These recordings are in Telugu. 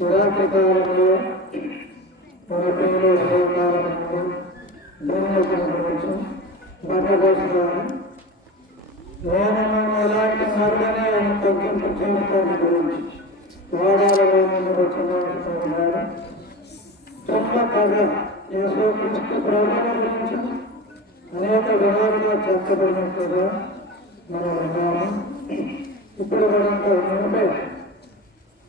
పురాతన కాలంలో మన పిల్లలు కాలంలో గురించి బట్టగోసుకొని నేను ఎలాంటి మరుడనే తగ్గింపు చేయడానికి గురించి వాడాలలో వచ్చిన తుమ్మ కథ యేసుక్రీస్తు ప్రభువుల గురించి అనేక విధాలుగా చెప్పబడినట్లుగా మనం విన్నాము. ఇప్పుడు మనకు మునిపే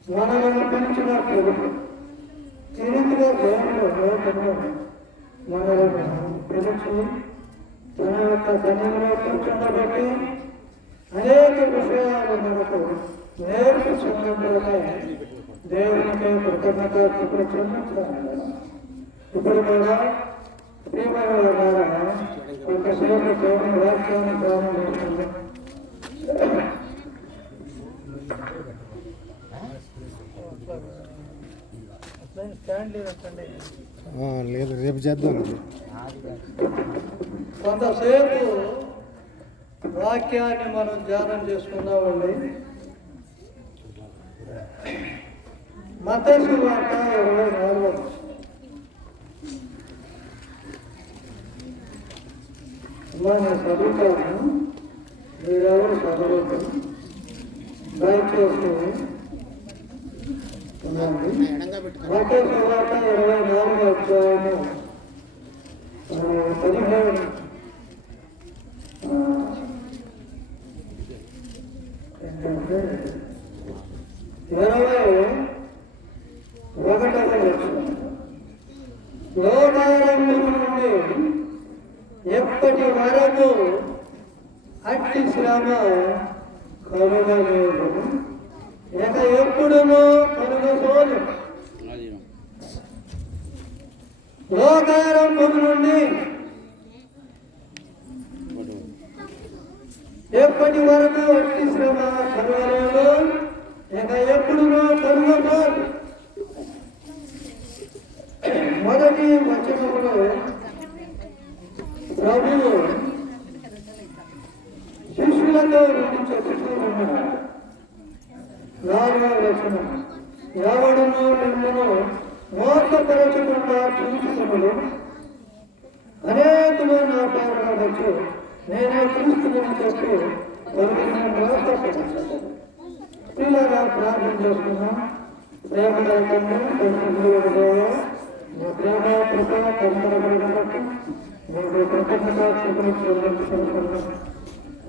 మనల్ని పెంచిన తెలుగు తిరిగిగా దేవుడు లోకంలో మనల్ని పిలిచి తన యొక్క సన్నిధిలో కూర్చుండబట్టి అనేక విషయాలు మనకు నేర్పించినట్లుగా దేవునికి కృతజ్ఞత చెల్లించాలి. ఇప్పుడు కూడా ప్రియమైన ద్వారా కొంతసేపు దేవుని వాక్యాన్ని ప్రారంభించండి. లేదు, రేపు చేద్దాం. కొంతసేపు వాక్యాన్ని మనం ధ్యానం చేసుకున్నామండి. మత్తయి సువార్త 24 నేను చదువుతాను, మీరెవరు చదవద్దు దయచేసి. మత్తయి సువార్త 24 అధ్యాయము 17 లోకారంభం నుండి ఎప్పటి వరకు అట్టి శ్రమ కలుగలేదు, ఇక ఎప్పుడునూ కలుగబోదు. లోకారంభం నుండి ఎప్పటి వరకు అట్టి శ్రమ కలుగలేదు, ఇక ఎప్పుడునూ కలుగబోదు. మొదటి వచనంలో ప్రభువు శిష్యులతో చెప్తూ ఉన్నాడు. 4వ వచనం, ఎవడును మిమ్మల్ని మోసపరచకుండా చూసుకున్నాడు, అనేకులు నా పేరున వచ్చి నేనే క్రీస్తుని చెప్పి మోసపరచాను. పిల్లగా ప్రార్థన చేసుకున్నాం. ప్రేమదాయకంగా మీ ప్రేమ కృప కనబడబడిన బట్టి మీకు కృతజ్ఞత చెల్లించుకుంటున్నాం.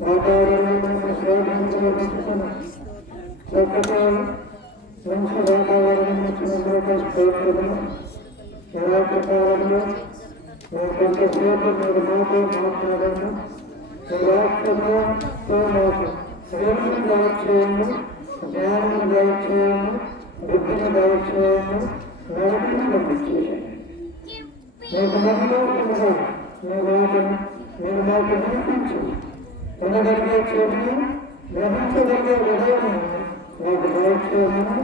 వాతావరణాన్ని స్వాధీనించుకున్నాం. చక్కగా మంచి వాతావరణం ఇచ్చినందుకు ఎలా ప్రకారంలో మీరు కొంతసేపు మీరు మాతో మాట్లాడండి. మీ వాక్యంతో మాకు ప్రేమను దయచేయండి, జ్ఞానం దయచేయండి, బుద్ధిని దయచేయండి, నడపని పంపించేయండి. మీకు నమ్మకంగా మీరు మాకు వినిపించి వినగలిగే చెవిని, గ్రహించగలిగే హృదయం మీకు దయచేయమని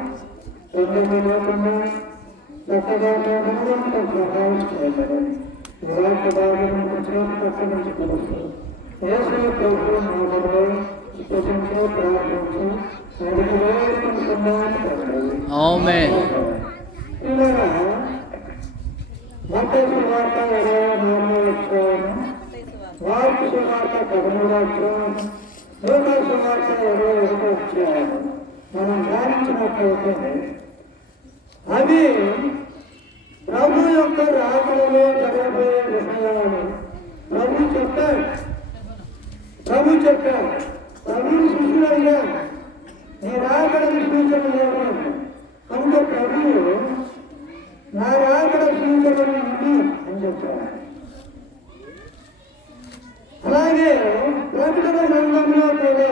తొందరగా లేకుండా చక్కగా మేమంతా సహాయం చేయగలని ఇలాంటి భాగం చేతి నుంచి కలుగుతుంది. యేసు ప్రభువు నామములో స్తుతించి ప్రార్థించి అడిగి వేడుకుంటున్నాను. ఆమేన్. మత్తయి సువార్త 24వ అధ్యాయం, మార్కు సువార్త 13వ అధ్యాయం, లూకా సువార్త 21వ అధ్యాయం మనం ధ్యానించినట్లయితే అవి ప్రభు యొక్క రాకడలో జరగబోయే విషయాలు ప్రభు చెప్పాడు. ప్రభు శిష్యులైనా నీ రాకడని సూచన లేదు కనుక ప్రభువు నా రాకడ సూచనలు ఉంది అని చెప్పాడు. అలాగే ప్రకటన గ్రంథంలో కూడా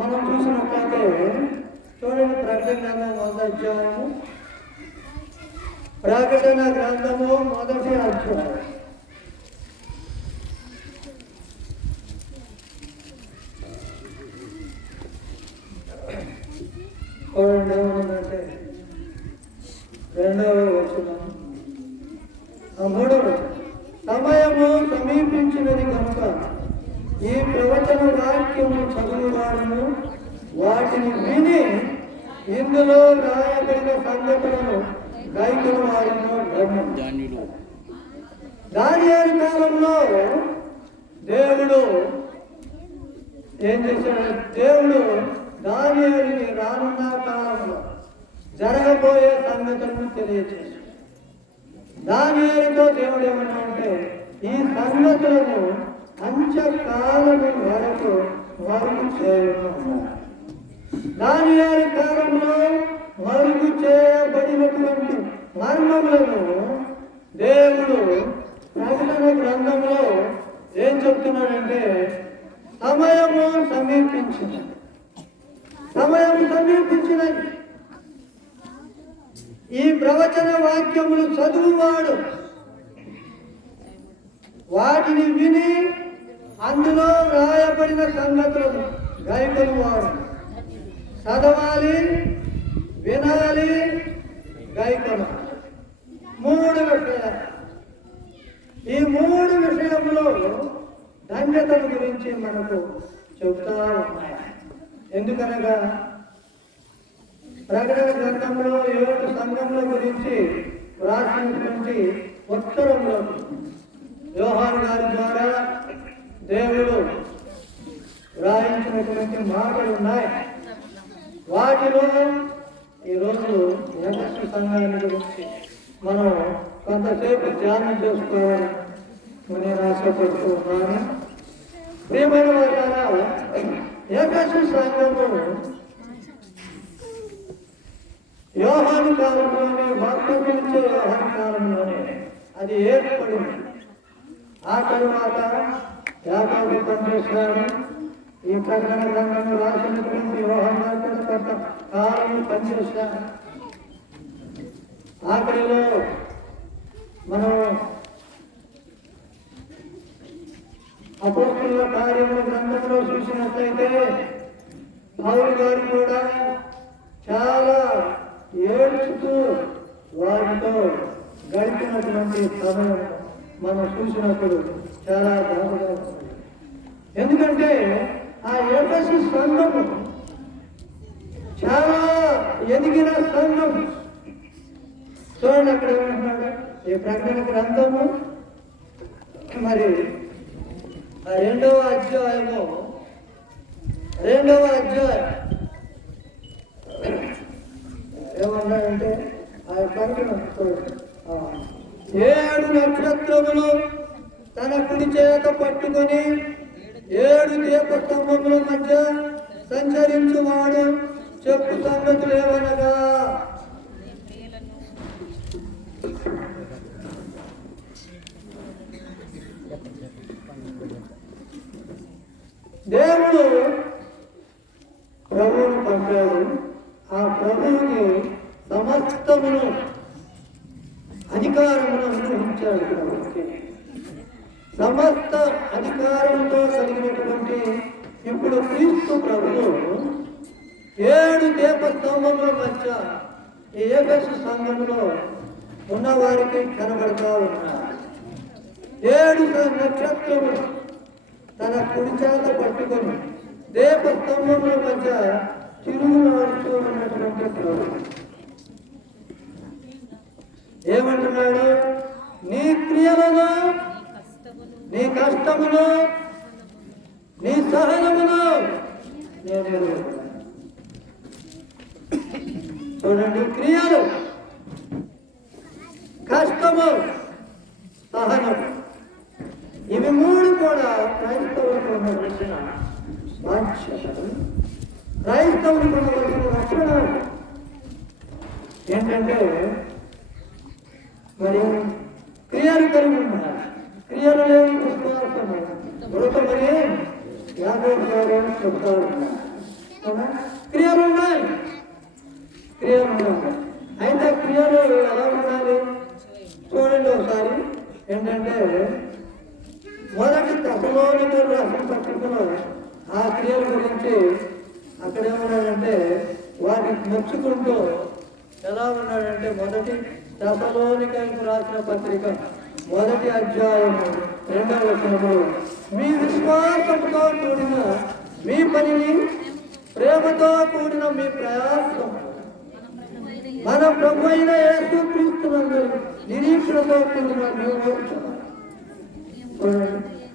మనం చూసినట్లయితే చూడండి, ప్రకటన గ్రంథం 1వ అధ్యాయము, ప్రకటన గ్రంథము 1వ అధ్యాయం. ఏమంటే 2వ వచనం, 3వ వచనం, సమయము సమీపించినది కనుక ఈ ప్రవచన వాక్యము చదువువాడును వాటిని విని ఇందులో రాయబడిన సంగతులను గైకొన వారిలో ధన్యులు. దానియేలు కాలంలో దేవుడు ఏం చేశాడు? దేవుడు దానియేలుని రానున్న కాలంలో జరగబోయే సంగతులను తెలియజేశాడు. దానియేలుతో దేవుడు ఏమన్నా అంటే ఈ సంగతులను అంత్యకాలము వరకు మరుగు చేయమన్నాడు. దానియేలు కాలంలో మరుగు చేయబడినటువంటి మర్మములను దేవుడు ప్రకటన గ్రంథంలో ఏం చెప్తున్నాడంటే సమయము సమీపించినది. సమయం సమీపించినది. ఈ ప్రవచన వాక్యములు చదువువాడు వాటిని విని అందులో రాయబడిన సంగతులను గైకొనువాడు చదవాలి, వినాలి, గైకొనాలి. 3 విషయాలు. ఈ 3 విషయంలో ధన్యతల గురించి మనకు చెబుతా ఉన్నాయి. ఎందుకనగా ప్రకటన గ్రంథంలో 7 సంఘముల గురించి రాసినటువంటి ఉత్తరంలో యోహాను గారి ద్వారా దేవుడు రాయించినటువంటి మాటలు ఉన్నాయి. వాటిలో ఈరోజు ఎఫెసు సంఘాన్ని గురించి మనం కొంతసేపు ధ్యానం చేసుకోవాలని నేను ఆశపడుతూ ఉన్నాను. ప్రియమైన వారా, ఎఫెసు సంఘము యోహాను కాలంలోనే, బాప్తిస్మమిచ్చే యోహాను కాలంలోనే అది ఏర్పడింది. ఆ తరువాత యాకోబు పనిచేశాడు. ఈ ప్రకటన గ్రంథంలో రాసినటువంటి యోహాను కొంత కాలం పనిచేశాడు. ఆఖరిలో మనం అపోస్తలుల కార్యముల గ్రంథంలో చూసినట్లయితే పౌలు గారు కూడా చాలా ఏడ్చుతూ వారితో గడిపినటువంటి సమయం మనం చూసినప్పుడు చాలా బాధగా ఉంటుంది. ఎందుకంటే ఆ ఎఫెసు సంఘము చాలా ఎదిగిన సంఘం. చూడండి అక్కడ ఏమంటున్నాడు ఈ ప్రకటన గ్రంథము మరి 2వ అధ్యాయము 2వ అధ్యాయం ఏమన్నాడంటే ఆ ప్రకటన 7 నక్షత్రములు తన కుడి చేత పట్టుకొని 7 దీపస్తంభముల మధ్య సంచరించువాడు చెప్పు సంగతులు ఏమనగా దేవుడు ప్రభువును పంపాడు. ఆ ప్రభువుని సమస్తమును అధికారమును అనుగ్రహించాడు. ప్రభుకి సమస్త అధికారంతో కలిగినటువంటి ఇప్పుడు క్రీస్తు ప్రభువు 7 దీపస్తంభముల మధ్య ఈ ఎఫెసు సంఘములో ఉన్న వారికి కనబడుతూ ఉన్నారు. 7 నక్షత్రములు తన కుడి చేత పట్టుకొని దీపస్తంభముల మధ్య తిరుగులాడుతూ ఉన్నటువంటి ప్రభు ఏమంటున్నాడు? నీ క్రియలను, నీ కష్టమును, నీ సహనమును నేను ఎరుగుతాను. చూడండి, క్రియలు, కష్టము, సహనము, ఇవి 3 కూడా క్రైస్తవులకు ఉండవలసిన బాధ్యతలు, క్రైస్తవులకు ఉండవలసిన లక్షణాలు. ఏంటంటే మరి క్రియలు కలిగి ఉన్నారు. క్రియలు లేని విశ్వాసము మృతమని యాకోబు గారు చెప్తా ఉన్నారు. క్రియలు ఉన్నాయి, క్రియలు ఉన్నాయి. అయితే క్రియలు ఎలా ఉండాలి చూడండి ఒకసారి. ఏంటంటే మొదటి తెస్సలోనికయులకు రాసిన పత్రికలో ఆ క్రియల గురించి అక్కడ ఏమన్నాడంటే వాటిని మెచ్చుకుంటూ ఎలా ఉన్నాడంటే మొదటి తెస్సలోనికయులకు రాసిన పత్రిక 1వ అధ్యాయము 2వ వచనము మీ విశ్వాసంతో కూడిన మీ పనిని, ప్రేమతో కూడిన మీ ప్రయాసం మన ప్రభు అయిన యేసుక్రీస్తునందు నిరీక్షణతో కూడిన నియోజకవర్గం.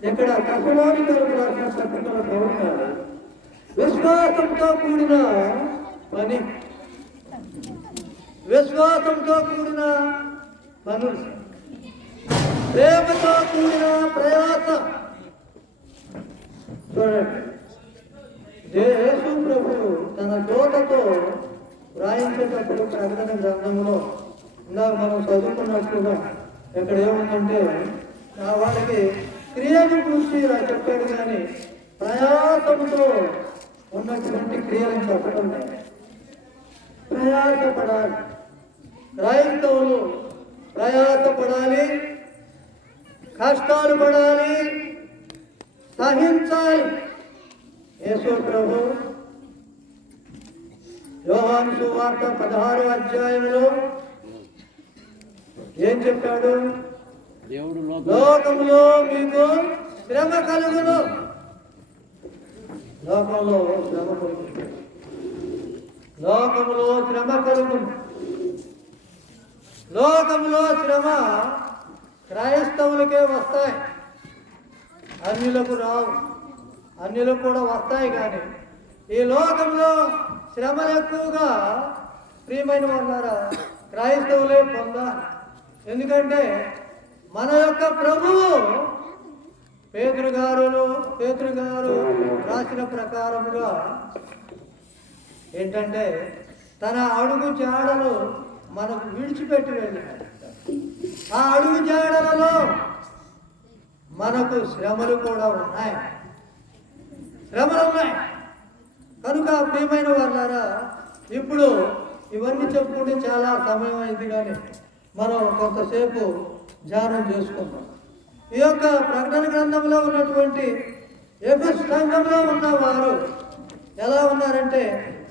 ఇక్కడ తెస్సలోనికయులకు రాసిన పత్రికలో పౌలు విశ్వాసంతో కూడిన పని, విశ్వాసంతో కూడిన పనులు, ప్రేమతో కూడిన ప్రయాస. చూడండి, యేసు ప్రభు తన దూతతో రాయించేటప్పుడు ప్రకటన గ్రంథంలో ఇందాక మనం చదువుకున్నట్లుగా ఇక్కడ ఏముందంటే వాళ్ళకి క్రియను గురించి చెప్పాడు, కానీ ప్రయాసంతో ఉన్నటువంటి క్రియలను చెప్పడం లేదు. ప్రయాసపడాలి, క్రైస్తవులు ప్రయాసపడాలి, కష్టాలు పడాలి, సహించాలి. యేసు ప్రభు యోహాను సువార్త 16వ అధ్యాయంలో ఏం చెప్పాడు? లోకంలో మీకు శ్రమ కలుగును. లోకంలో శ్రమ కలుగును, లోకంలో శ్రమ కలుగును. లోకంలో శ్రమ క్రైస్తవులకే వస్తాయి, అన్యులకు రావు. అన్యులకు కూడా వస్తాయి, కానీ ఈ లోకంలో శ్రమలు ఎక్కువగా ప్రియమైన వాళ్ళారా క్రైస్తవులే పొందాలి. ఎందుకంటే మన యొక్క ప్రభువు పేతురు గారు రాసిన ప్రకారముగా ఏంటంటే తన అడుగు జాడలు మనకు విడిచిపెట్టి వెళ్ళాడు. ఆ అడుగు జాడలలో మనకు శ్రమలు కూడా ఉన్నాయి, శ్రమలు ఉన్నాయి. కనుక ప్రియమైన వాళ్ళారా, ఇప్పుడు ఇవన్నీ చెప్పుకుంటే చాలా సమయం అయింది, కానీ మనం కొంతసేపు ధ్యానం చేసుకుందాం. ఈ యొక్క ప్రకటన గ్రంథంలో ఉన్నటువంటి ఎఫెసు సంఘంలో ఉన్నవారు ఎలా ఉన్నారంటే,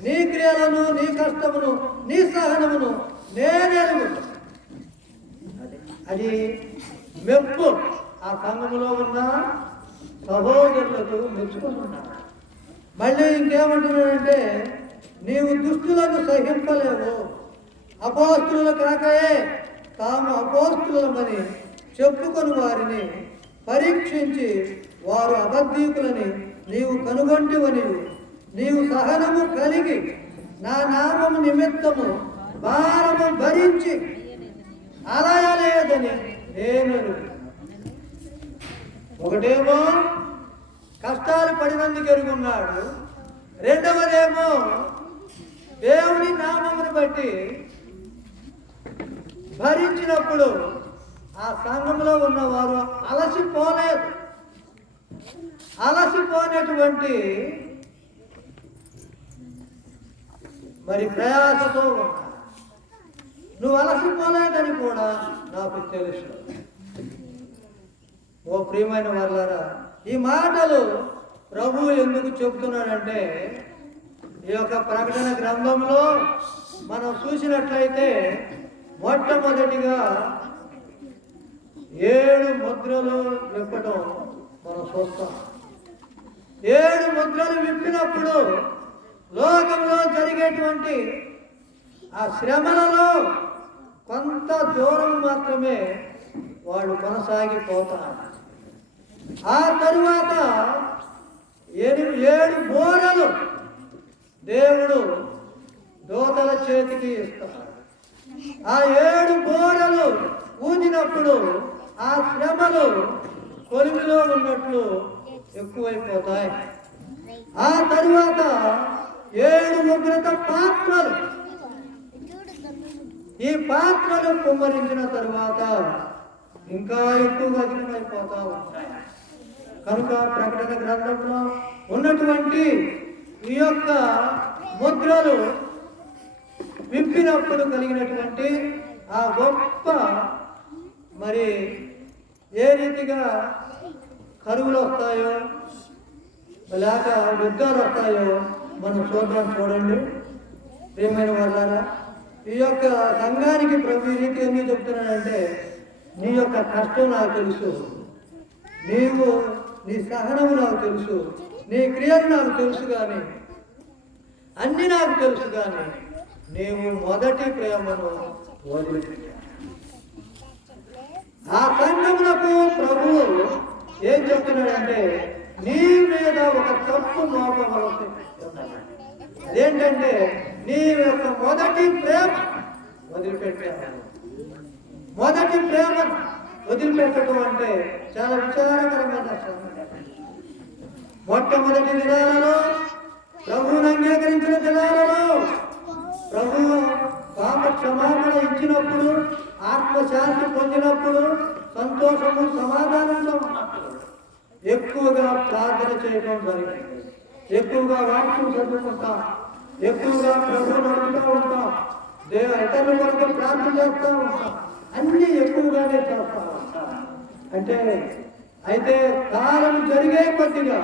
నీ క్రియలను, నీ కష్టమును, నీ సహనమును నేనెరుగు. అది మెప్పు. ఆ సంఘములో ఉన్న సహోదరులకు మెచ్చుకుంటున్నారు. మళ్ళీ ఇంకేమంటున్నాడంటే, నీవు దుష్టులను సహింపలేవు, అపోస్తులు కాకయే తాము అపోస్తులమని చెప్పుకొని వారిని పరీక్షించి వారు అబద్ధీకులని నీవు కనుగొంటివని, నీవు సహనము కలిగి నా నామము నిమిత్తము భారము భరించి అలయలేదని నేను. ఒకటేమో కష్టాలు పడినందుకు ఎరుగున్నాడు, రెండవదేమో దేవుని నామమును బట్టి భరించినప్పుడు ఆ సంఘంలో ఉన్నవారు అలసిపోలేదు. అలసిపోయినటువంటి మరి ప్రయాసతో ఉన్నారు. నువ్వు అలసిపోలేదని కూడా నాకు తెలుసు. ఓ ప్రియమైన వాళ్ళారా, ఈ మాటలు ప్రభువు ఎందుకు చెబుతున్నాడంటే, ఈ యొక్క ప్రకటన గ్రంథంలో మనం చూసినట్లయితే మొట్టమొదటిగా 7 ముద్రలు విప్పటం మనం చూస్తాం. 7 ముద్రలు విప్పినప్పుడు లోకంలో జరిగేటువంటి ఆ శ్రమలలో కొంత దూరం మాత్రమే వాళ్ళు కొనసాగిపోతారు. ఆ తరువాత 7 బోరలు దేవుడు దూతల చేతికి ఇస్తాడు. ఆ 7 బోరలు ఊదినప్పుడు ఆ శ్రమలు కొలిమిలో ఉన్నట్లు ఎక్కువైపోతాయి. ఆ తరువాత 7 ఉగ్రత పాత్రలు, ఈ పాత్రలు కుమ్మరించిన తరువాత ఇంకా ఎక్కువగా అధికమైపోతా ఉంటాయి. కనుక ప్రకటన గ్రంథంలో ఉన్నటువంటి ఈ యొక్క ముద్రలు విప్పినప్పుడు కలిగినటువంటి ఆ గొప్ప మరి ఏ రీతిగా కరువులు వస్తాయో లేక యుద్ధాలు వస్తాయో మనం చూడండి. ప్రియమైన వాళ్ళారా, ఈ యొక్క సంఘానికి ప్రభు ఈ రీతి ఎందుకు చెప్తున్నాడంటే, నీ యొక్క కష్టం నాకు తెలుసు, నీ సహనము నాకు తెలుసు, నీ క్రియలు నాకు తెలుసు, కానీ అన్నీ నాకు తెలుసు, కానీ నీవు మొదటి ప్రేమను వదిలిపెట్టావు. ఆ సంఘములకు ప్రభువు ఏం చెప్తున్నాడంటే నీ మీద ఒక తప్పు మోపవలసి అదేంటంటే నీ యొక్క మొదటి ప్రేమ వదిలిపెట్టావు. మొదటి ప్రేమ వదిలిపెట్టడం అంటే చాలా విచారకరమైన మొట్టమొదటి దినాలలో ప్రభువును అంగీకరించిన దినాలలో ప్రభువు పాప క్షమాపణ ఇచ్చినప్పుడు ఆత్మశాంతి పొందినప్పుడు సంతోషము సమాధానంతో ఉన్నప్పుడు ఎక్కువగా ప్రార్థన చేయడం జరిగింది. ఎక్కువగా వాక్యం చదువుకుంటాం, ఎక్కువగా ప్రభువును అడుగుతూ ఉంటాం, ఇతరుల కొరకు ప్రార్థన చేస్తూ ఉంటాం, అన్ని ఎక్కువగానే చేస్తూ ఉంటాం. అయితే కాలం జరిగే కొద్దిగా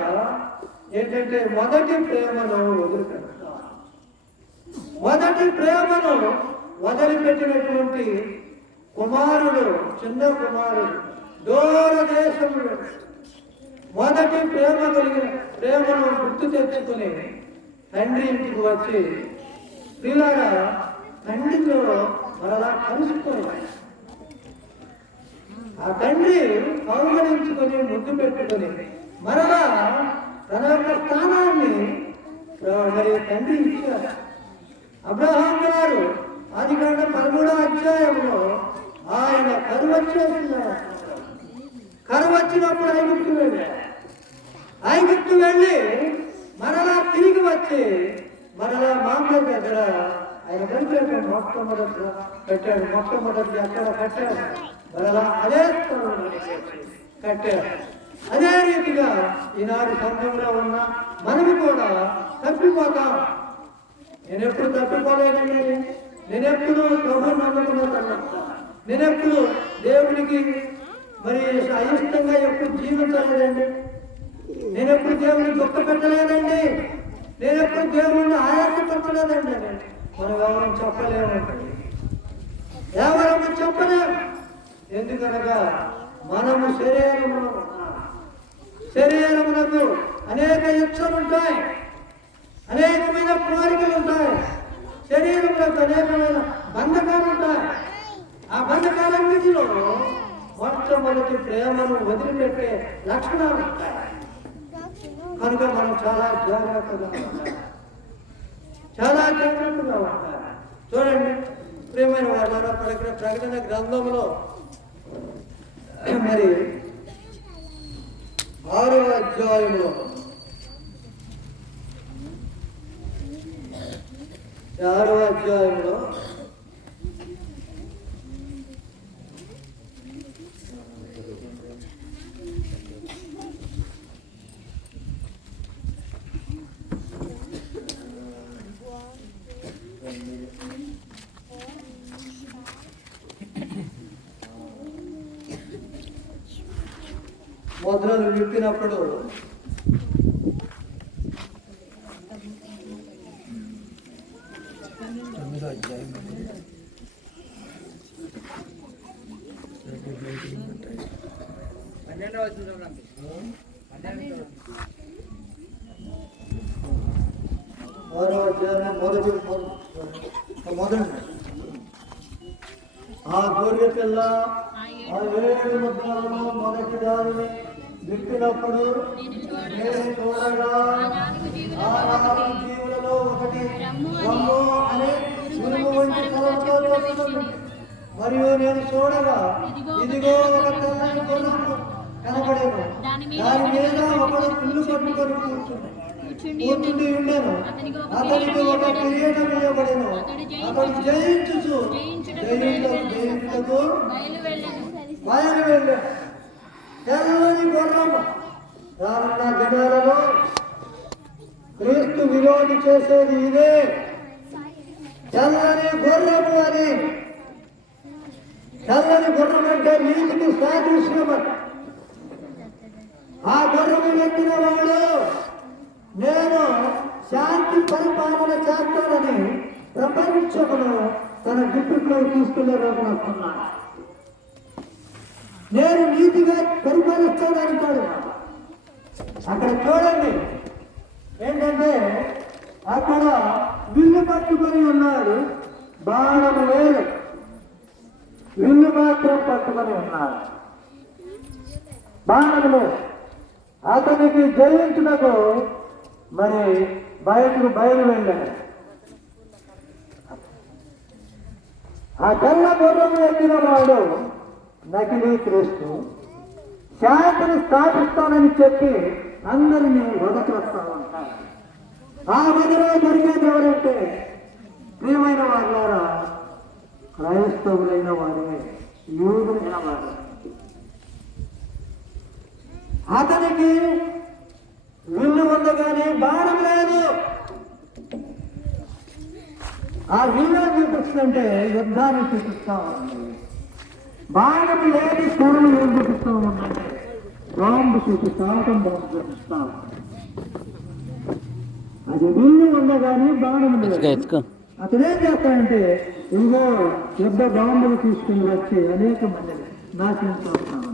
ఏంటంటే మొదటి ప్రేమను వదిలిపెడతాం. మొదటి ప్రేమను వదిలిపెట్టినటువంటి కుమారుడు, చిన్న కుమారుడు దూరదేశంలో మొదటి ప్రేమ కలిగిన ప్రేమను గుర్తు తెచ్చుకుని తండ్రి ఇంటికి వచ్చి స్త్రీలాగా తండ్రితో మరలా కలిసిపోయాడు. ఆ తండ్రి కౌగలించుకొని ముద్దు పెట్టుకుని మరలా తన యొక్క స్థానాన్ని మరి తండ్రి ఇచ్చారు. అబ్రహాం గారు ఆదికాండం 13వ అధ్యాయంలో ఆయన కరువు వచ్చేస్తున్నారు. కరువు వచ్చినప్పుడు ఐగుప్తు వెళ్ళి మరలా తిరిగి వచ్చి మరలా మామూలు దగ్గర ఆయన కలిపి మొట్టమొదటి అక్కడ కట్టాడు. మరలా అదే స్థలంలో కట్టాడు. అదే రీతిగా ఈనాడు సంఘంలో ఉన్న మనము కూడా తప్పిపోతాం. నేనెప్పుడు తప్పిపోలేదండి. నేనెప్పుడు ప్రభువు నమ్ముకున్నాను. నేనెప్పుడు దేవునికి మరి అయిష్టంగా ఎప్పుడు జీవించలేదండి. నేనెప్పుడు దేవుని దుఃఖ పెట్టలేదండి. నేనెప్పుడు దేవుడిని ఆయాసపరచలేదండి. మనం ఎవరు చెప్పలేమండి, ఎవరము చెప్పలేము. ఎందుకనగా మనము శరీరమునకు అనేక ఇచ్చలు ఉంటాయి, అనేకమైన కోరికలు ఉంటాయి, శరీరంలోకి అనేకమైన బంధకాలు ఉంటాయి. ఆ బంధకాలన్నిటిలో మొట్టమొదటి ప్రేమను వదిలిపెట్టే లక్షణాలు ఉంటాయి. కనుక మనం చాలా జాగ్రత్తగా ఉండాలి. చూడండి ప్రియమైన వాళ్ళ ప్రకటన గ్రంథంలో మరి 6వ అధ్యాయంలో 6వ అధ్యాయంలో ముద్రలు విప్పినప్పుడు మొదటి ఆ గొర్రె పిల్ల ఆ 7 ముద్రలలో మొదటి దానిని విప్పినప్పుడు నేను చూడగా ఆ 4 జీవులలో ఒకటి రమ్ము అనే ఉరుము వంటి కలవతో వస్తుంది. మరియు నేను చూడగా ఇదిగో ఒక తెల్లని గుర్రము కనబడేను. దాని మీద ఒకడు పిల్లు పట్టుకొని కూర్చుండి ఉండేను. అతనికి ఒక కిరీటం ఇవ్వబడెను. అతడు జయించుటకు బయలు వెళ్ళాడు. తెల్లని గుర్రము. రానున్న దినాలలో క్రీస్తు విరోధి చేసేది ఇదే, తెల్లని గుర్రము అని. తెల్లని గుర్రం అంటే నీతికి సాదృశ్యమట. ఆ గుర్రము ఎక్కిన వాడు నేను శాంతి పరిపాలన చేస్తానని ప్రపంచమును తన గుట్టులో తీసుకునే రోజు వస్తున్నాడు. నేను నీతిగా పరిపాలిస్తానంటాడు. అక్కడ చూడండి ఏంటంటే అక్కడ విల్లు పట్టుకొని ఉన్నాడు, బాణము లేదు, విల్లు మాత్రం పట్టుకొని ఉన్నాడు, బాణము లేదు. అతనికి జయించుటకు మరి బయటకు బయలు వెళ్ళాడు. ఆ తెల్ల గుర్రము ఎక్కిన వాడు నకిలీ క్రీస్తు, శాంతిని స్థాపిస్తానని చెప్పి అందరినీ వదకొస్తా ఉంటారు. ఆ వదిలో జరిగేది ఎవరంటే ప్రియమైన వాళ్ళారా, క్రైస్తవులైన వారే, యూదులైన వారే. అతనికి విల్లు ఉంది కానీ బాణం లేదు. ఆ విల్లు చూపిస్తుంటే యుద్ధాన్ని చూపిస్తా ఉంది, బాణం లేని పొరులు ఏం చూపిస్తూ ఉందంటే బాంబు చూపిస్తా, బాంబు చూపిస్తా. అది విల్లు ఉండగానే బాణం లేదు. అతనేం చేస్తాడంటే ఇంకో యుద్ధ బాంబులు తీసుకుని వచ్చి అనేక మందిని నాశనం చేస్తాను.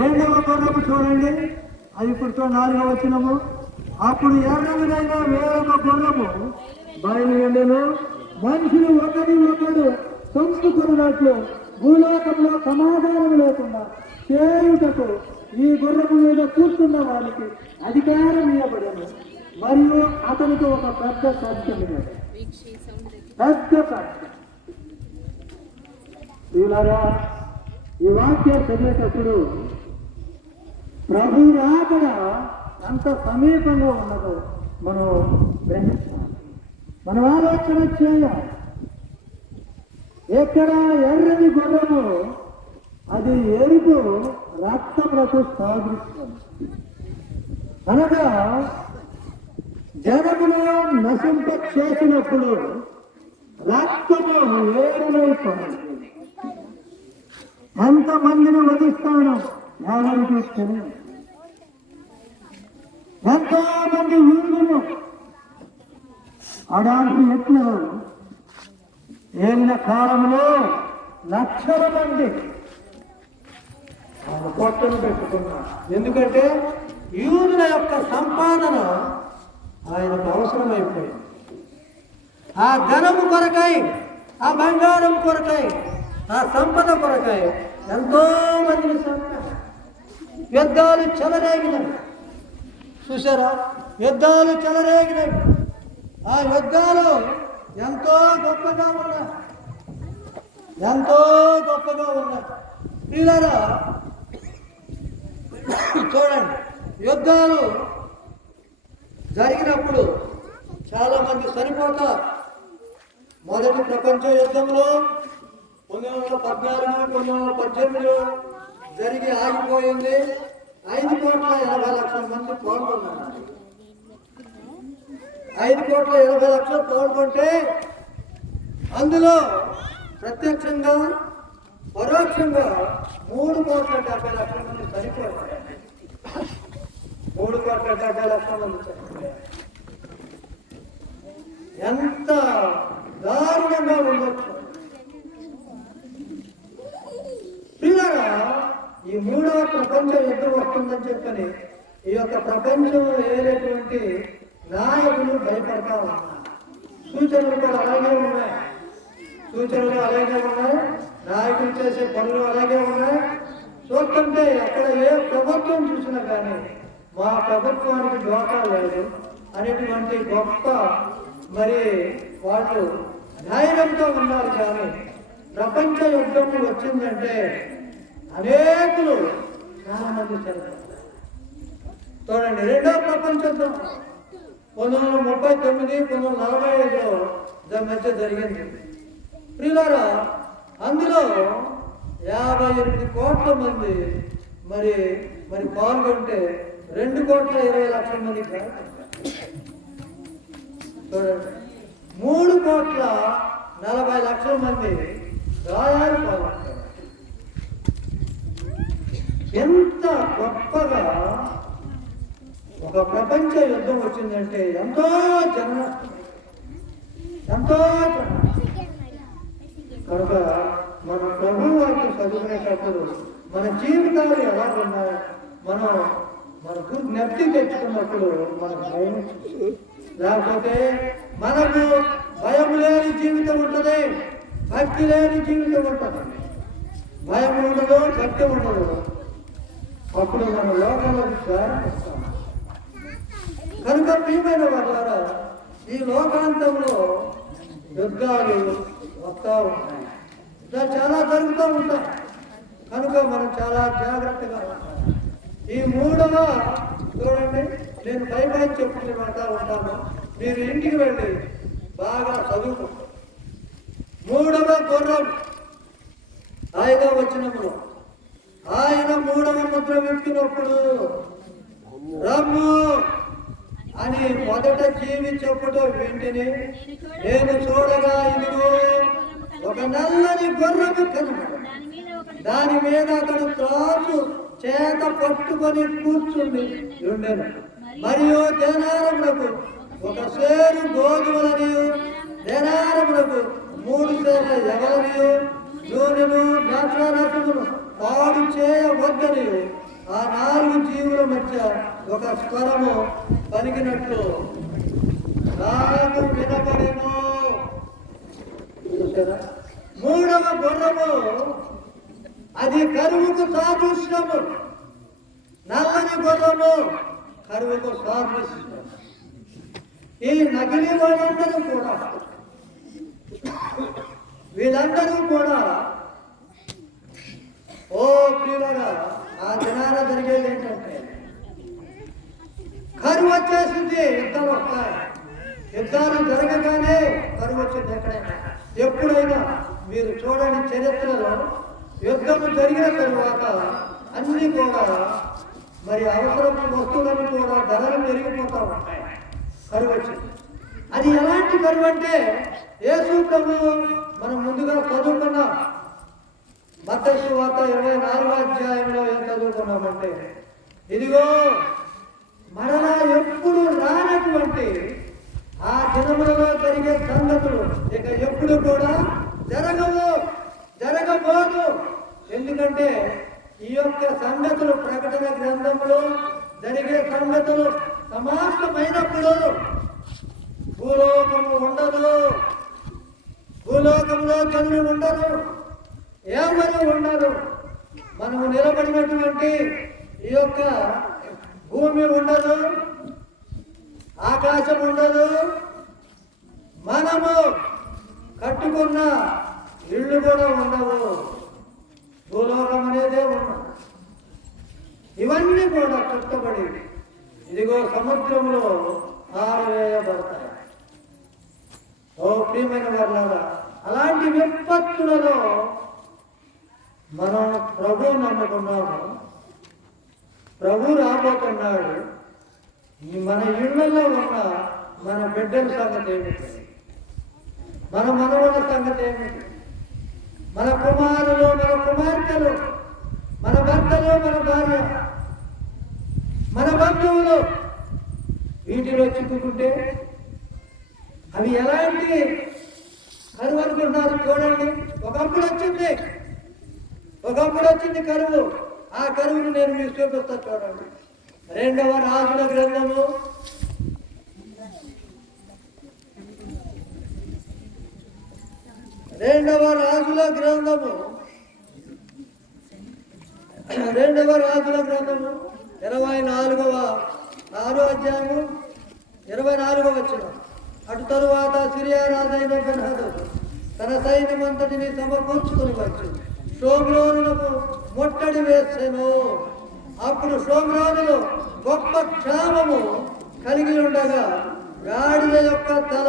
రెండవ గుర్రము చూడండి, అది ఇప్పుడు 4వ వచనము. అప్పుడు ఎర్రవినైనా వేరొక గుర్రము బయలుదేరను, మనుషులు ఒకరి ఒకడు చంపుకున్నట్లు భూలోకంలో సమాధానం లేకుండా చేరుటకు ఈ గుర్రము మీద కూర్చున్న వారికి అధికారం ఇవ్వబడను. మరియు అతనికి ఒక పెద్ద సత్యం, పెద్ద సత్యం. వీళ్ళారా, ఈ వాక్యం చదివేటప్పుడు ప్రభు రాకడ ఎంత సమీపంగా ఉన్నదో మనం గ్రహిస్తాం, మనం ఆలోచన చేయాలి. ఎక్కడ ఎర్రని గుర్రము అది ఎరుపు రక్తములకు సాదృశ్యం, అనగా జనమును నశింప చేసినప్పుడు రక్తము ఏడునైపోయింది. ఎంతమందిని వధిస్తాను ఎవరికి తెలియదు. ఎంతో మంది యూదులు అలాంటి ఎట్లు ఏలిన కాలంలో లక్షల మంది ఆయన పొట్టను పెట్టుకున్నారు. ఎందుకంటే యూదుల యొక్క సంపాదన ఆయనకు అవసరమైపోయింది. ఆ ధనము కొరకై, ఆ బంగారం కొరకై, ఆ సంపద కొరకై ఎంతో మందిని చంపారు. యుద్ధాలు చెలరేగినవి, చూసారా? యుద్ధాలు చెలరేగినవి. ఆ యుద్ధాలు ఎంతో గొప్పగా ఉన్నాయి, ఎంతో గొప్పగా ఉన్నాయి. పిల్లరా చూడండి, యుద్ధాలు జరిగినప్పుడు చాలా మంది చనిపోతారు. మొదటి ప్రపంచ యుద్ధంలో 1914, 1918 జరిగి ఆగిపోయింది. 5,80,00,000 మంది పాల్గొన్నారు. 5,80,00,000 పాల్గొంటే అందులో ప్రత్యక్షంగా పరోక్షంగా 3,70,00,000 మంది చనిపోయారు. 3,70,00,000 మంది చనిపోయారు. ఎంత దారుణంగా ఉండొచ్చు. పిల్లరా, ఈ 3వ ప్రపంచ యుద్ధం వస్తుందని చెప్పని ఈ యొక్క ప్రపంచం ఏలేటువంటి నాయకులు భయపడతా ఉన్నారు. సూచనలు కూడా అలాగే ఉన్నాయి, సూచనలు అలాగే ఉన్నాయి, నాయకులు చేసే పనులు అలాగే ఉన్నాయి. చూస్తుంటే ఎక్కడ ఏ ప్రభుత్వం చూసినా కానీ మా ప్రభుత్వానికి డోకా లేదు అనేటువంటి గొప్ప మరి వాళ్ళు ధైర్యంతో ఉన్నారు. కానీ ప్రపంచ యుద్ధం వచ్చిందంటే అనేకులు చాలా మంది చనిపోతారు. చూడండి, 2వ ప్రపంచ యుద్ధం 1939, 1945లో దాని మధ్య జరిగింది. ప్రియులారా, అందులో 58 కోట్ల మంది మరి పాల్గొంటే 2,20,00,000 మంది చూడండి, 3,40,00,000 మంది గాయాలు పాల్గొంటారు. ఎంత గొప్పగా ఒక ప్రపంచ యుద్ధం వచ్చిందంటే ఎంతో జన కనుక మన ప్రభు వాక్యం చదువుకునేటప్పుడు మన జీవితాలు ఎలా ఉన్నాయి, మనం మన జ్ఞప్తి తెచ్చుకున్నప్పుడు మనకు భయం. లేకపోతే మనకు భయం లేని జీవితం ఉంటుంది, భక్తి లేని జీవితం ఉంటుంది. భయం ఉండదు, భక్తి ఉండదు. అప్పుడు మన లోకంలోకి ప్రయాణిస్తాం. కనుక ప్రియమైన వారు, ఈ లోకాంతంలో యుద్ధాలు వస్తూ ఉంటాయి, ఇలా చాలా జరుగుతూ ఉంటాయి. కనుక మనం చాలా జాగ్రత్తగా ఉంటాం. ఈ మూడవ చూడండి, నేను పై చెప్పుకుని మాటా ఉంటాను, మీరు ఇంటికి వెళ్ళి బాగా చదువుకుంటాం. మూడవ గుర్రం 5వ వచనములో ఆయన మూడవ ముద్ర విప్పినప్పుడు రమ్ము అని మొదట జీవి చెప్పడం వెంటనే నేను చూడగా ఇదిగో ఒక నల్లని గుర్రము కనబడు, దాని మీద అతడు త్రాసు చేత పట్టుకొని కూర్చుండి ఉండెను. మరియు దేనారములకు ఒక సేరు గోధుమలనియు దేనారములకు 3 సేర్ల ఎవరనియు నూనెను ద్రాక్షారసమును పాడు చేయవద్దనియు ఆ 4 జీవుల మధ్య ఒక స్వరము పలికినట్లు నాకు వినబడెను. మూడవ గుర్రము అది కరువుకు సాదృశ్యము. నల్లని గుర్రము కరువుకు సాదృశ్యం. ఈ నకిలీ వాళ్ళందరూ కూడా, వీళ్ళందరూ కూడా ఓ ప్రియులరా, ఆ దినాన జరిగేది ఏంటంటే కరువు వచ్చేసింది, యుద్ధాలు వస్తాయి. యుద్ధాలు జరగగానే కరువు వచ్చింది. ఎక్కడైనా ఎప్పుడైనా మీరు చూడండి, చరిత్రలో యుద్ధము జరిగిన తరువాత అన్ని కూడా మరి అవసరమైన వస్తువులను కూడా ధరలు పెరిగిపోతూ ఉంటాయి. కరువు వచ్చింది. అది ఎలాంటి కరువు అంటే, యేసు ప్రభువు మనం ముందుగా చదువుకున్నాం. మత్తయి సువార్త 24వ అధ్యాయంలో ఏం చదువుకున్నామంటే, ఇదిగో మరలా ఎప్పుడు రానటువంటి ఆ దినములలో జరిగే సంగతులు ఇక ఎప్పుడు కూడా జరగబోదు. ఎందుకంటే ఈ యొక్క సంగతులు ప్రకటన గ్రంథంలో జరిగే సంగతులు సమాప్తమైనప్పుడు భూలోకము ఉండదు, భూలోకంలో జనులు ఉండరు, ఎవరు ఉండరు. మనము నిలబడినటువంటి ఈ యొక్క భూమి ఉండదు, ఆకాశం ఉండదు, మనము కట్టుకున్న ఇళ్ళు కూడా ఉండవు. భూలోకం అనేదే ఉండదు. ఇవన్నీ కూడా చుట్టబడి ఇదిగో సముద్రంలో పారవేయబడతాయి. ఓ ప్రియమైన వారులారా, అలాంటి విపత్తులలో మనం ప్రభు నమ్ముకున్నాము. ప్రభు రాబోతున్నాడు. మన ఇళ్లలో ఉన్న మన బిడ్డల సంగతి ఏమిటి? మన మనవల సంగతి ఏమిటి? మన కుమారులు, మన కుమార్తెలు, మన భర్తలు, మన భార్య, మన బంధువులు వీటిలో చిక్కుకుంటే అవి ఎలాంటి కరువు అనుకుంటున్నారు చూడండి. ఒకప్పుడు వచ్చింది కరువు. ఆ కరువును నేను మీకు చూపిస్తా చూడండి. 2వ రాజుల గ్రంథము 2వ రాజుల గ్రంథము 24వ అధ్యాయము 24వ వచనం. అటు తరువాత సిరియా రాజైన బెన్హదదు తన సైన్యమంతటిని సమకూర్చుకుని వచ్చి షోమ్రోనులకు ముట్టడి వేసెను. అప్పుడు షోమ్రోనులో గొప్ప క్షామము కలిగి ఉండగా గాడిద యొక్క తల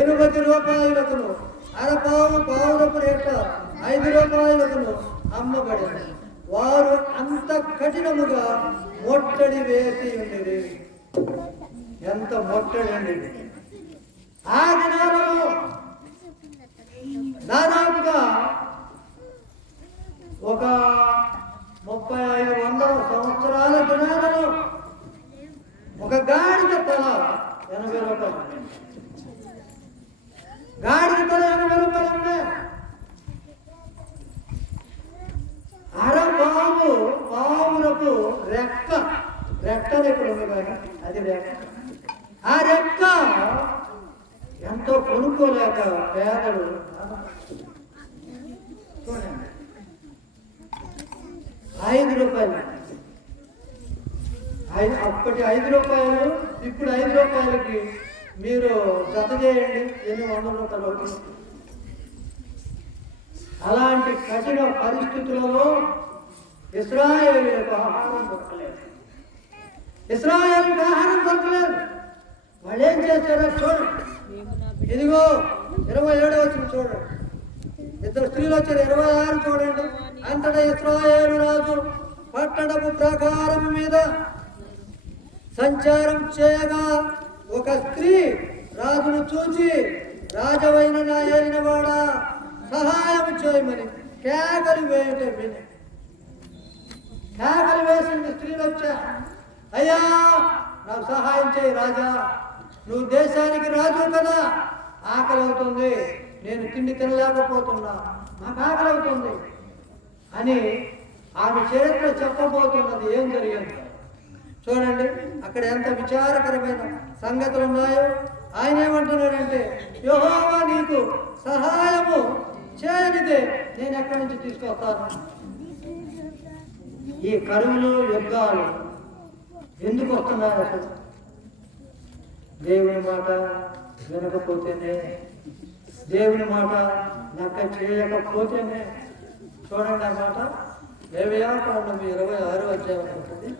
80 రూపాయలకును, అరపావు పావురపు రేట 5 రూపాయలకును అమ్మబడింది. వారు అంత కఠినముగా ముట్టడి వేసి ఉండేది. ఎంత ముట్టడి అండి! ఆ దినాలలో దాదాపుగా ఒక 3500 సంవత్సరాల దినాలలో ఒక గాడిద తల 80 రూపాయలు. గాడిద తల 80 రూపాయలు ఉండే. పావులకు రెక్క ఇక్కడ ఉంది కానీ అది రెక్క. ఆ రెక్క పేదలు చూడండి, 5 రూపాయలు. అప్పటి 5 రూపాయలు ఇప్పుడు 5 రూపాయలకి మీరు జత చేయండి, ఎన్ని 100 రూపాయలు అవుతుంది. అలాంటి కఠిన పరిస్థితులలో ఇశ్రాయేలులకు ఆహారం దొరకలేదు. ఇశ్రాయేలులకు ఆహారం దొరకలేదు. వాళ్ళు ఏం చేశారో చూడండి. ఇదిగో 27 వచ్చింది చూడండి. 2 స్త్రీలు వచ్చారు. 26 చూడండి. అంతటా ఇశ్రాయేలు రాజు పట్టణపు ప్రాకారం మీద సంచారం చేయగా ఒక స్త్రీ రాజును చూచి, రాజవైన నా ఏలినవాడా సహాయం చేయమని కేకలు వేయటం విని, కేకలు వేసింది. స్త్రీలు వచ్చా, అయ్యా నాకు సహాయం చేయి రాజా, నువ్వు దేశానికి రాజు కదా, ఆకలి అవుతుంది, నేను తిండి తినలేకపోతున్నా, నాకు ఆకలి అవుతుంది అని ఆమె చరిత్ర చెప్పబోతున్నది. ఏం జరిగింది చూడండి. అక్కడ ఎంత విచారకరమైన సంగతులు ఉన్నాయో. ఆయన ఏమంటున్నాడంటే, యెహోవా నీకు సహాయము చేయనిదే నేను ఎక్కడి నుంచి తీసుకొస్తాను. ఈ కరువులు యుద్ధాలు ఎందుకు వస్తున్నాయి అసలు? దేవుని మాట వినకపోతేనే, దేవుని మాట లెక్క చేయకపోతేనే. చూడండి ఆ మాట లేవియాకాండం 26 అధ్యాయం ఉంటుంది.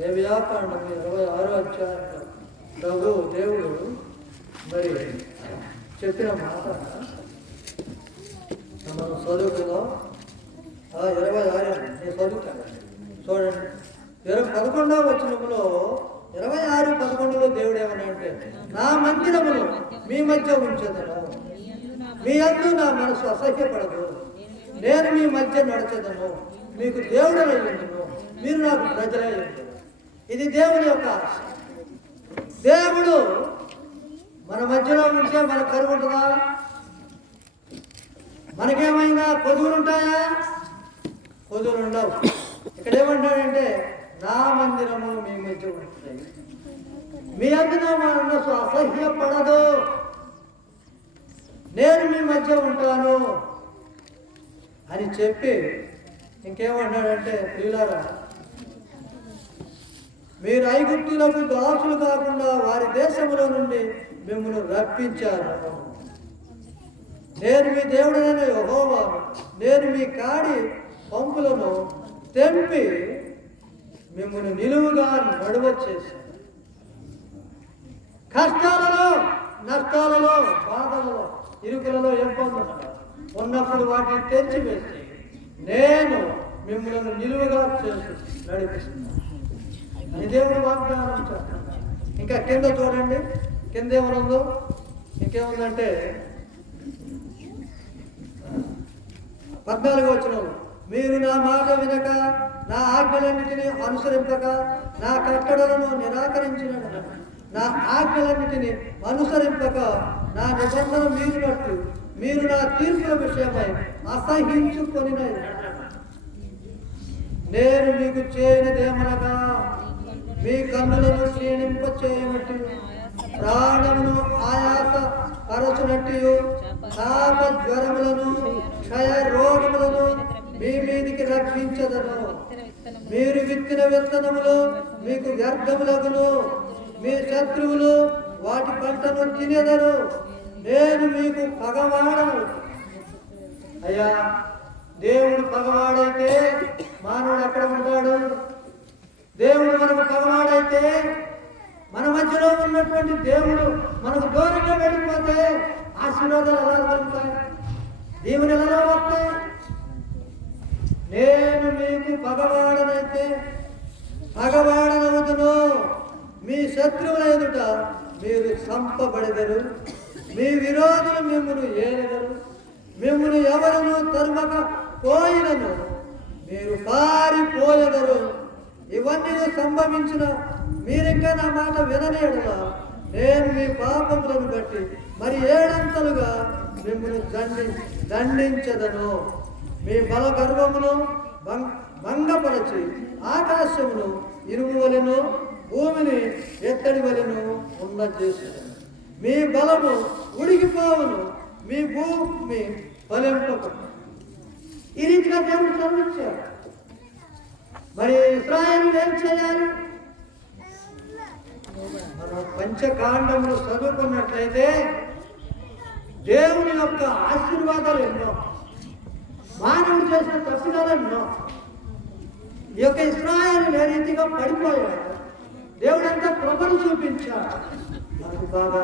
లేవియాకాండం 26 అధ్యాయం ప్రభు దేవుడు మరి చెప్పిన మాట మనం చదువుకుందాం. 26 నేను చదువుతాను చూడండి. 11వ వచనంలో 26:11లో దేవుడు ఏమన్నాడంటే, నా మందిరమును మీ మధ్య ఉంచెదను, మీ యందు నా మనసు అసహ్యపడదు, నేను మీ మధ్య నడచెదను, మీకు దేవుడనై ఉండును, మీరు నాకు ప్రజలై ఉండును. ఇది దేవుని యొక్క ఆశ. దేవుడు మన మధ్యలో ఉంటే మన కరువు ఉంటుందా? మనకేమైనా పొదువులు ఉంటాయా? పొదువులు ఉండవు. ఇక్కడ ఏమంటాడంటే, నా మందిరము మీ మధ్య ఉంటుంది, మీ అందున మనసు అసహ్యపడదు, నేను మీ మధ్య ఉంటాను అని చెప్పి ఇంకేమంటాడంటే, ప్రియులారా మీరు ఐగుప్తులకు దాసులు కాకుండా వారి దేశంలో నుండి మిమ్మల్ని రప్పించారు. నేను మీ దేవుడైన యెహోవాను, నేను మీ కాడి పంపులను తెంపి మిమ్మల్ని నిలువుగా నడువచ్చేశాను. కష్టాలలో, నష్టాలలో, బాధలలో, ఇరుకులలో ఇబ్బందులు ఉన్నప్పుడు వాటిని తెచ్చివేసి నేను మిమ్మల్ని నిలువుగా చేసి నడిపిస్తున్నాను అని దేవుడు వాగ్దానం చేస్తాను. ఇంకా కింద చూడండి, కింద ఏమనుందో, ఇంకేముందంటే 14వ వచనం, మీరు నా మాట వినక నా ఆజ్ఞలన్నిటినీ అనుసరింపక నా కట్టడలను నిరాకరించిన, నా ఆజ్ఞలన్నిటినీ అనుసరింపక నా నిబంధన మీరినట్టు మీరు నా తీర్పుల విషయమై అసహించుకొని నేను మీకు చేయనిదేమనగా మీ కన్నులను క్షీణింప చేయనట్టు, ప్రాణమును ఆయాస పరచునట్టు, శాప జ్వరములను క్షయ రోగములను మీ మీదికి రక్షించదను. మీరు విత్తిన విత్తనములు మీకు వ్యర్థములగును, మీ శత్రువులు వాటి పంటను తినెదరు. నేను మీకు పగవాడను. అయ్యా, దేవుడు పగవాడైతే మానవుడు ఎక్కడ ఉంటాడు? దేవుడు మనకు పగవాడైతే, మన మధ్యలో ఉన్నటువంటి దేవుడు మనకు దూరంగా వెళ్ళిపోతే ఆశీర్వాదాలు ఎలా కలుగుతాయి? దేవుని ఎలా వస్తాయి? నేను మీకు పగవాడనైతే పగవాడనవుదును, మీ శత్రువుల ఎదుట మీరు చంపబడెదరు, మీ విరోధులు మిమ్మల్ని ఏలెదరు, మిమ్మల్ని ఎవరును తరుమక పోయినను మీరు పారిపోయెదరు. ఇవన్నీ సంభవించిన మీరింకా నా మాట విననేడుగా నేను మీ పాపములను బట్టి మరి 7 అంతలుగా మిమ్మల్ని దండించదను. మీ బల గర్వమును భంగపరచి ఆకాశమును ఇనుము వలెను భూమిని ఎత్తడి వలెను ఉన్నచేసేదను. మీ బలము ఉడిగిపోవును, మీ భూమి ఫలింపకు. ఈ రీతిగా దేవుడు చదివించారు. మరి ఇశ్రాయేలు ఏం చేయాలి? మనం పంచకాండంలో చదువుకున్నట్లయితే దేవుని యొక్క ఆశీర్వాదాలు ఎన్నో, మానవుడు చేసిన తప్పిదాలు ఎన్నో. ఈ యొక్క ఇశ్రాయేలు ఏ రీతిగా పడిపోయాడు, దేవుడు అంతా కృపను చూపించాడు. మనకు బాగా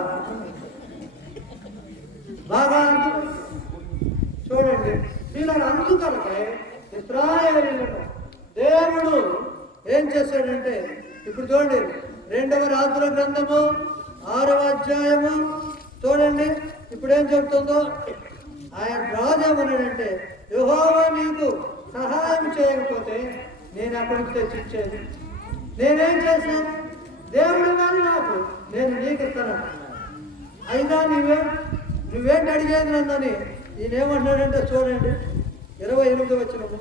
చూడండి. వీళ్ళని అందుకనకే ఇశ్రాయేలులను దేవుడు ఏం చేశాడంటే, ఇప్పుడు చూడండి 2వ రాజుల గ్రంథము 6వ అధ్యాయము చూడండి. ఇప్పుడు ఏం చెప్తుందో, ఆయన రాజు ఏమన్నాడంటే, యెహోవా నీకు సహాయం చేయకపోతే నేను అక్కడికి తెచ్చిచ్చేది. నేనేం చేశాను? దేవుడు కానీ నాకు, నేను నీకు ఇస్తాను. అయినా నువ్వేంటి అడిగేది నన్నని ఈయనేమన్నాడంటే చూడండి 28వ వచనము,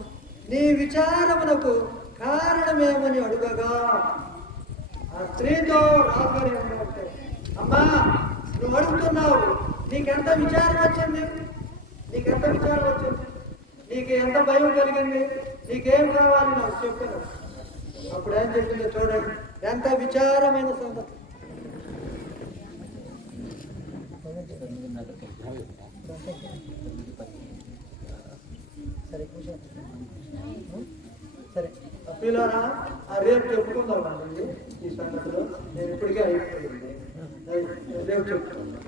నీ విచారమునకు కారణమేమని అడుగగా ఆ స్త్రీతో రాజుగారు ఏమన్నాడంటే, అమ్మా నువ్వు అడుగుతున్నావు, నీకెంత విచారం వచ్చింది, నీకెంత విచారం వచ్చింది, నీకు ఎంత భయం కలిగింది, నీకేం కావాలి నాకు చెప్పాను. అప్పుడు ఏం చెప్పిందో చూడండి, ఎంత విచారమైన సంగతి. సరే పిల్లరా, రేపు చెప్పుకుందాం అండి ఈ సంగతిలో. నేను ఇప్పటికే అయిపోయింది, రేపు చెప్పుకుందాం.